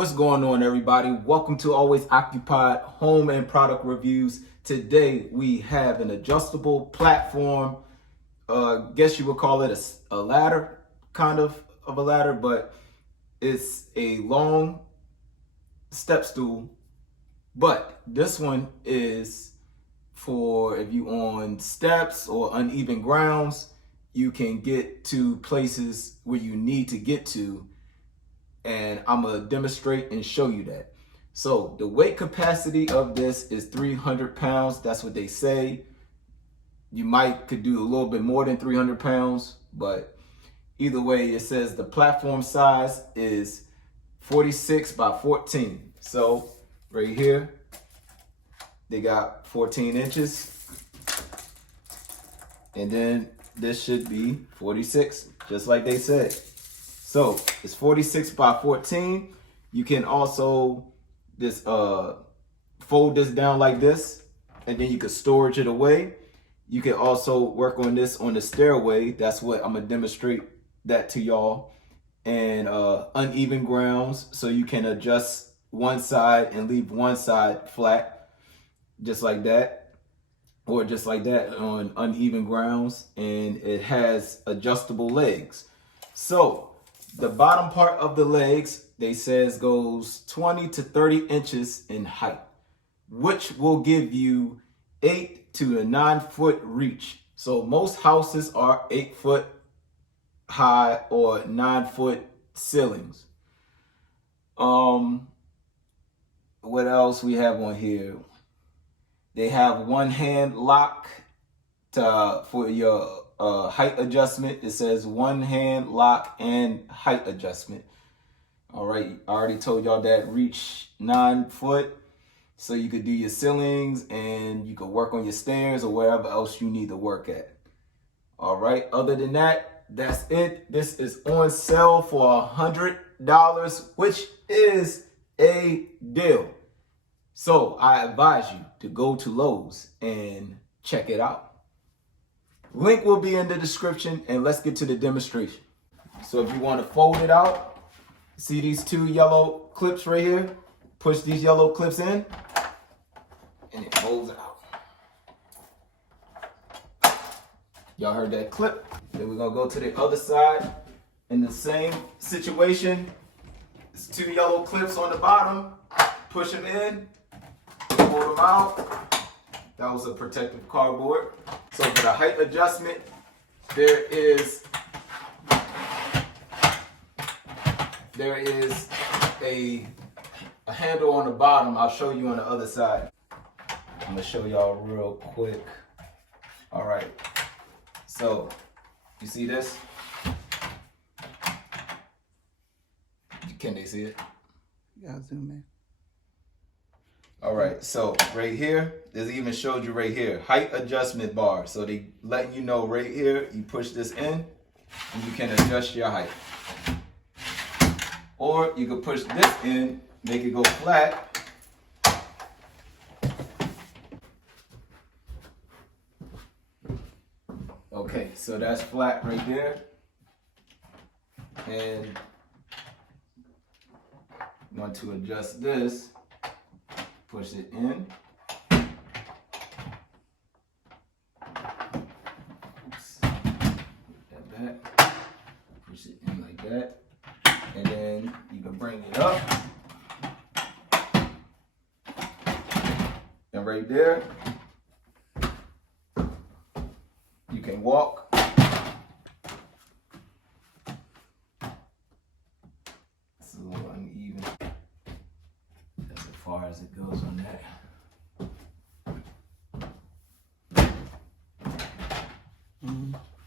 What's going on, everybody? Welcome to Always Occupied Home and Product Reviews. Today we have an adjustable platform. Guess you would call it a ladder, kind of a ladder, but it's a long step stool. But this one is for if you on steps or uneven grounds, you can get to places where you need to get to. And I'm gonna demonstrate and show you that. So the weight capacity of this is 300 pounds. That's what they say. You could do a little bit more than 300 pounds, but either way, it says the platform size is 46 by 14. So right here, they got 14 inches. And then this should be 46, just like they said. So it's 46 by 14. You can also fold this down like this, and then you can storage it away. You can also work on this on the stairway. That's what I'm gonna demonstrate that to y'all. And uneven grounds, so you can adjust one side and leave one side flat, just like that, or just like that on uneven grounds. And it has adjustable legs. So the bottom part of the legs, they says, goes 20 to 30 inches in height, which will give you 8 to a 9 foot reach. So most houses are 8 foot high or 9 foot ceilings. What else we have on here? They have one hand lock for your height adjustment. It says one hand lock and height adjustment. All right, I already told y'all that reach 9 foot, so you could do your ceilings and you could work on your stairs or wherever else you need to work at. All right, other than that, that's it. This is on sale for $100, which is a deal. So I advise you to go to Lowe's and check it out. Link will be in the description, and let's get to the demonstration. So if you want to fold it out, see these two yellow clips right here? Push these yellow clips in, and it folds out. Y'all heard that clip? Then we're gonna go to the other side. In the same situation, it's two yellow clips on the bottom. Push them in, fold them out. That was a protective cardboard. So for the height adjustment, there is a handle on the bottom. I'll show you on the other side. I'm gonna show y'all real quick. All right. So you see this? Can they see it? Yeah, zoom in. All right, so right here, this even showed you right here, height adjustment bar. So they letting you know right here, you push this in and you can adjust your height. Or you could push this in, make it go flat. Okay, so that's flat right there. And want to adjust this. Push it in. Oops. Put that back. Push it in like that. And then you can bring it up. And right there, you can walk. It's a little uneven. That's as far as it goes on that.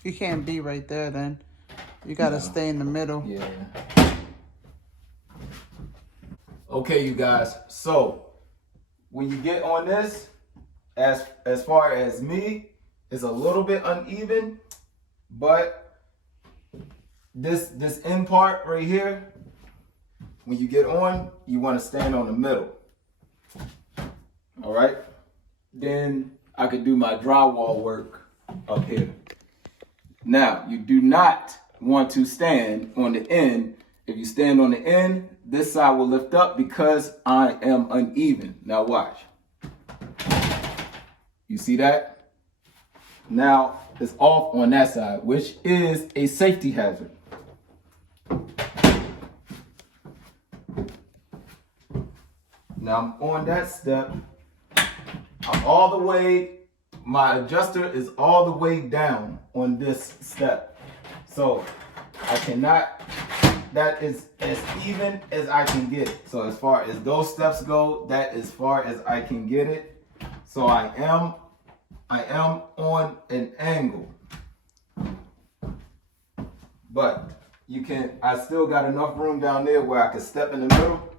You can't be right there then. You gotta stay in the middle. Yeah. Okay, you guys. So when you get on this, as far as me, it's a little bit uneven, but this end part right here, when you get on, you want to stand on the middle. All right. Then I could do my drywall work up here. Now, you do not want to stand on the end If you stand on the end, this side will lift up because I am uneven. Now watch. You see that? Now it's off on that side, which is a safety hazard. Now I'm on that step. I'm all the way, my adjuster is all the way down on this step. So I cannot, that is as even as I can get it. So as far as those steps go, that is as far as I can get it. So I am on an angle. But I still got enough room down there where I can step in the middle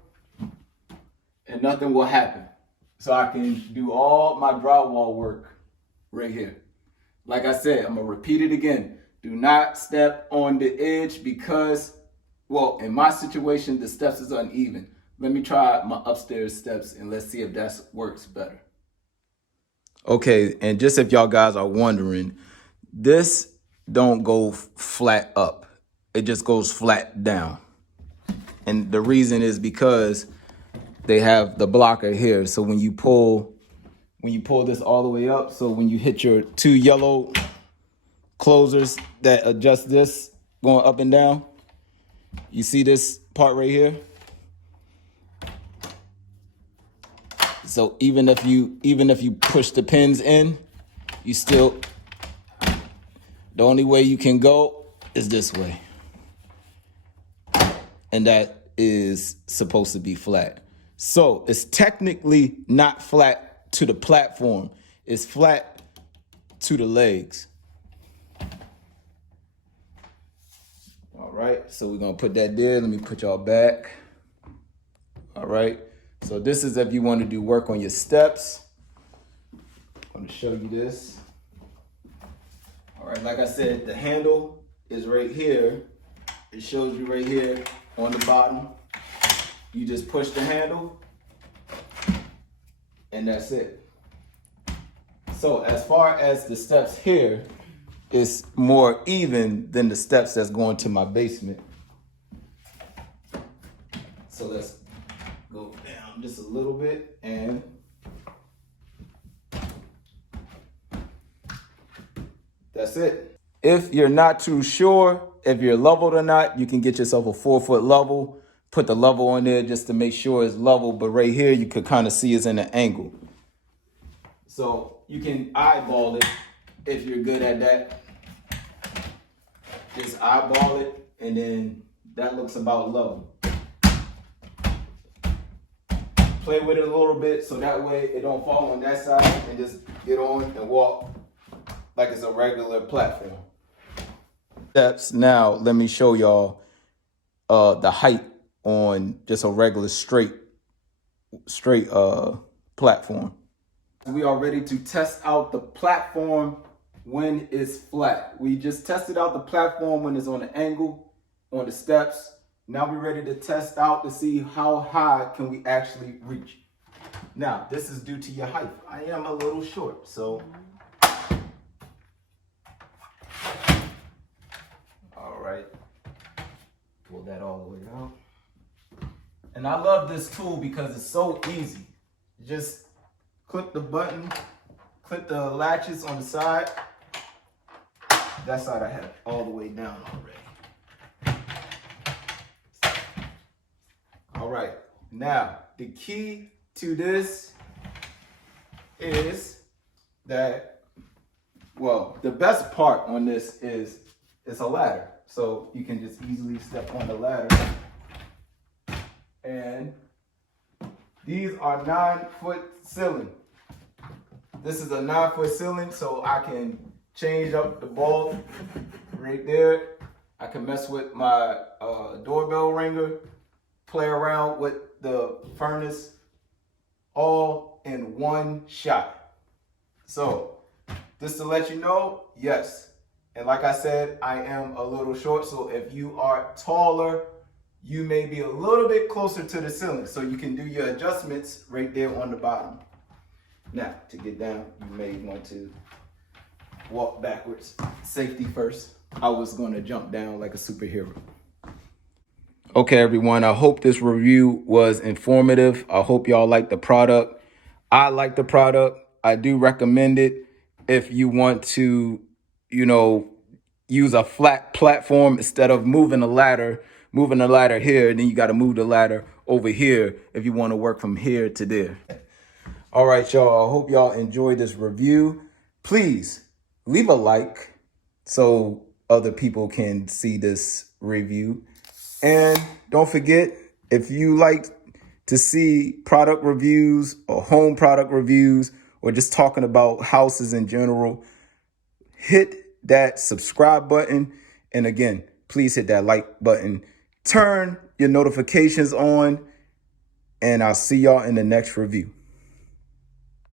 and nothing will happen. So I can do all my drywall work right here. Like I said, I'm gonna repeat it again. Do not step on the edge because, well, in my situation, the steps is uneven. Let me try my upstairs steps and let's see if that works better. Okay, and just if y'all guys are wondering, this don't go flat up. It just goes flat down. And the reason is because they have the blocker here. So when you pull this all the way up, so when you hit your two yellow closers that adjust this going up and down, you see this part right here? So even if you push the pins in, you still, the only way you can go is this way. And that is supposed to be flat. So it's technically not flat to the platform. It's flat to the legs. All right, so we're gonna put that there. Let me put y'all back. All right, so this is if you want to do work on your steps. I'm gonna show you this. All right, like I said, the handle is right here. It shows you right here on the bottom. You just push the handle and that's it. So as far as the steps here, it's more even than the steps that's going to my basement. So let's go down just a little bit and that's it. If you're not too sure if you're leveled or not, you can get yourself a 4-foot level. Put the level on there just to make sure it's level, but right here you could kind of see it's in an angle. So you can eyeball it if you're good at that. Just eyeball it and then that looks about level. Play with it a little bit so that way it don't fall on that side and just get on and walk like it's a regular platform. Steps. Now let me show y'all the height on just a regular straight platform. We are ready to test out the platform when it's flat. We just tested out the platform when it's on an angle on the steps. Now we're ready to test out to see how high can we actually reach. Now this is due to your height. I am a little short, so all right, pull that all the way out. And I love this tool because it's so easy. Just click the button, click the latches on the side. That side I have all the way down already. All right, now the key to this is that, well, the best part on this is it's a ladder. So you can just easily step on the ladder. And these are 9-foot ceiling. This is a 9-foot ceiling, so I can change up the bulb right there. I can mess with my doorbell ringer, play around with the furnace, all in one shot. So just to let you know, yes. And like I said, I am a little short, so if you are taller, you may be a little bit closer to the ceiling, so you can do your adjustments right there on the bottom. Now, to get down, you may want to walk backwards. Safety first. I was going to jump down like a superhero. Okay, everyone. I hope this review was informative. I hope y'all like the product. I like the product. I do recommend it if you want to, use a flat platform instead of moving the ladder here, and then you got to move the ladder over here if you want to work from here to there. All right, y'all. I hope y'all enjoyed this review. Please leave a like so other people can see this review. And don't forget, if you like to see product reviews or home product reviews or just talking about houses in general, hit that subscribe button. And again, please hit that like button. Turn your notifications on, and I'll see y'all in the next review.